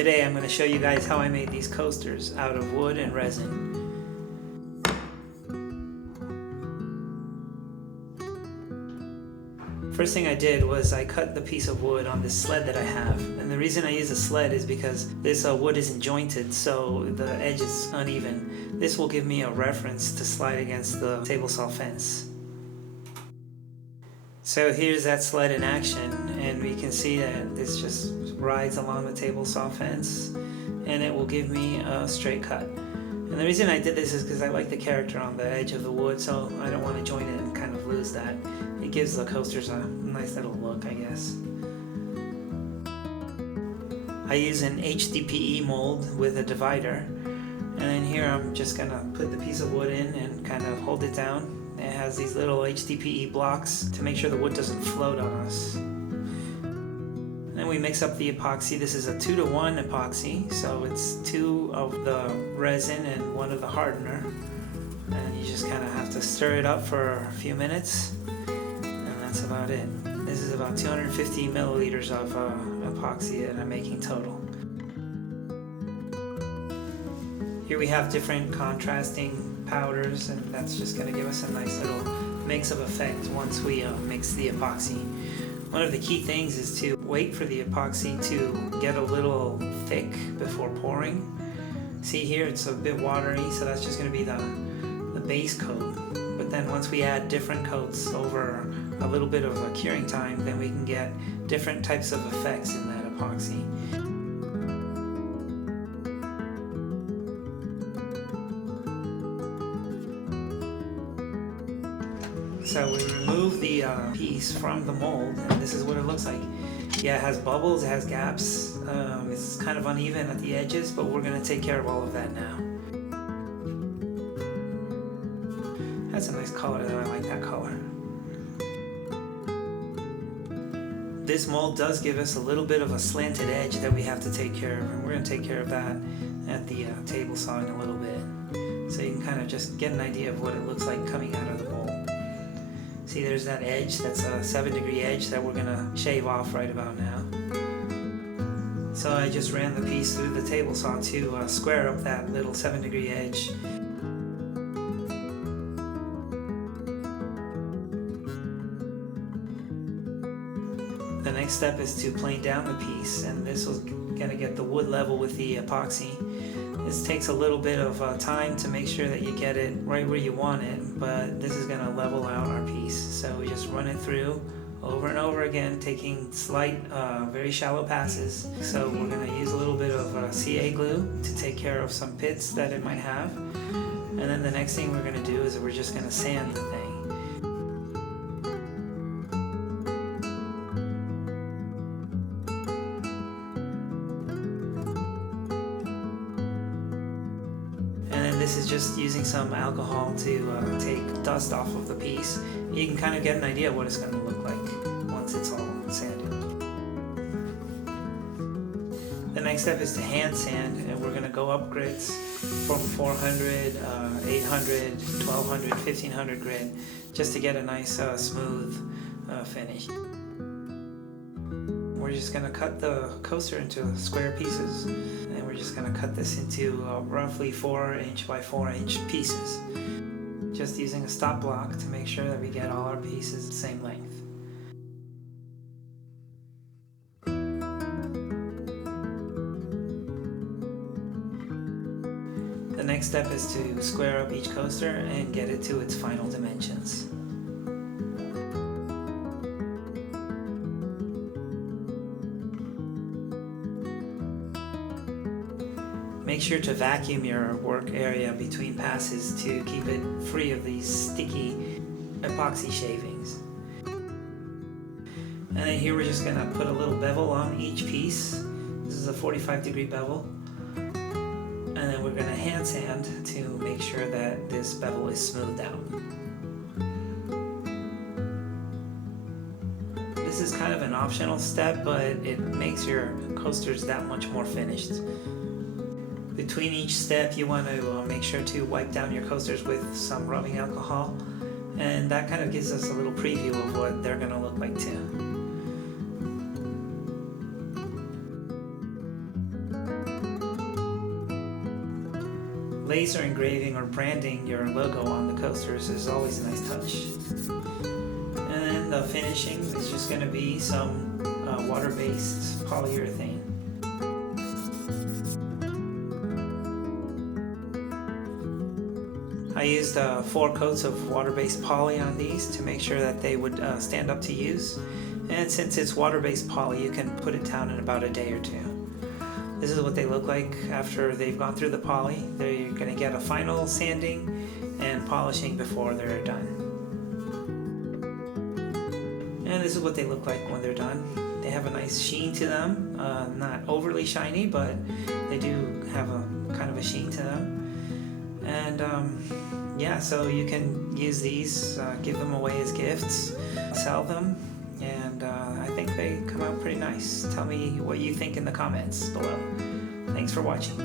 Today I'm going to show you guys how I made these coasters out of wood and resin. First thing I did was I cut the piece of wood on this sled that I have, and the reason I use a sled is because this wood isn't jointed, so the edge is uneven. This will give me a reference to slide against the table saw fence. So here's that sled in action, and we can see that this just rides along the table saw fence, and it will give me a straight cut. And the reason I did this is because I like the character on the edge of the wood, so I don't want to join it and kind of lose that. It gives the coasters a nice little look, I guess. I use an HDPE mold with a divider, and then here I'm just going to put the piece of wood in and kind of hold it down. It has these little HDPE blocks to make sure the wood doesn't float on us. Then we mix up the epoxy. This is a 2-to-1 epoxy, so it's 2 of the resin and 1 of the hardener. And you just kind of have to stir it up for a few minutes, and that's about it. This is about 250 milliliters of epoxy that I'm making total. Here we have different contrasting powders, and that's just going to give us a nice little mix of effect once we mix the epoxy. One of the key things is to wait for the epoxy to get a little thick before pouring. See here, it's a bit watery, so that's just going to be the base coat. But then once we add different coats over a little bit of a curing time, then we can get different types of effects in that epoxy. So we remove the piece from the mold, and this is what it looks like. Yeah, it has bubbles, it has gaps, it's kind of uneven at the edges, but we're going to take care of all of that now. That's a nice color though, I like that color. This mold does give us a little bit of a slanted edge that we have to take care of, and we're going to take care of that at the table saw in a little bit. So you can kind of just get an idea of what it looks like coming out of the mold. See, there's that edge, that's a 7-degree edge that we're going to shave off right about now. So I just ran the piece through the table saw to square up that little 7-degree edge. The next step is to plane down the piece, and this is going to get the wood level with the epoxy. This takes a little bit of time to make sure that you get it right where you want it, but this is going to level out our piece. So we just run it through over and over again, taking slight, very shallow passes. So we're going to use a little bit of CA glue to take care of some pits that it might have. And then the next thing we're going to do is we're just going to sand the thing. This is just using some alcohol to take dust off of the piece. You can kind of get an idea of what it's going to look like once it's all sanded. The next step is to hand sand, and we're going to go up grits from 400, 800, 1200, 1500 grit, just to get a nice smooth finish. We're just going to cut the coaster into square pieces, and we're just going to cut this into roughly 4-inch by 4-inch pieces, just using a stop block to make sure that we get all our pieces the same length. The next step is to square up each coaster and get it to its final dimensions. Make sure to vacuum your work area between passes to keep it free of these sticky epoxy shavings. And then here we're just going to put a little bevel on each piece. This is a 45-degree bevel. And then we're going to hand sand to make sure that this bevel is smoothed out. This is kind of an optional step, but it makes your coasters that much more finished. Between each step, you want to make sure to wipe down your coasters with some rubbing alcohol, and that kind of gives us a little preview of what they're going to look like too. laser engraving or branding your logo on the coasters is always a nice touch. And then the finishing is just going to be some water-based polyurethane. I used 4 coats of water-based poly on these to make sure that they would stand up to use. And since it's water-based poly, you can put it down in about a day or 2. This is what they look like after they've gone through the poly. They're going to get a final sanding and polishing before they're done. And this is what they look like when they're done. They have a nice sheen to them, not overly shiny, but they do have a kind of a sheen to them. And yeah, so you can use these, give them away as gifts, sell them, and I think they come out pretty nice. Tell me what you think in the comments below. Thanks for watching.